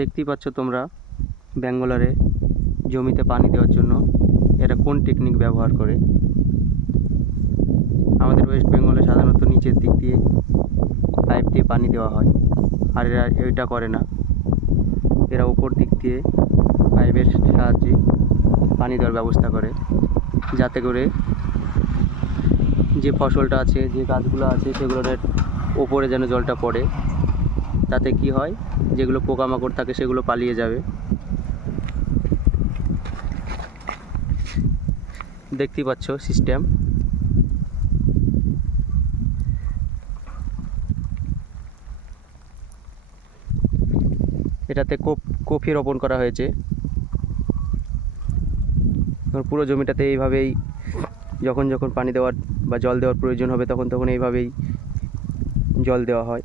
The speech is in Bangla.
দেখতেই পাচ্ছ তোমরা ব্যাঙ্গালোরে জমিতে পানি দেওয়ার জন্য এরা কোন টেকনিক ব্যবহার করে। আমাদের ওয়েস্ট বেঙ্গলে সাধারণত নিচের দিক দিয়ে পাইপ দিয়ে পানি দেওয়া হয়, আর এরা এটা করে না। এরা উপর দিক দিয়ে পাইপের সাহায্যে পানি দেওয়ার ব্যবস্থা করে, যাতে করে যে ফসলটা আছে, যে গাছগুলো আছে, সেগুলোর ওপরে যেন জলটা পড়ে। তাতে কি হয়, যেগুলো পোকামাকড় থাকে সেগুলো পালিয়ে যাবে। দেখতেই পাচ্ছ সিস্টেম। এটাতে কফি রোপণ করা হয়েছে। পুরো জমিটাতে এইভাবেই যখন যখন পানি দেওয়ার বা জল দেওয়ার প্রয়োজন হবে তখন তখন এইভাবেই জল দেওয়া হয়।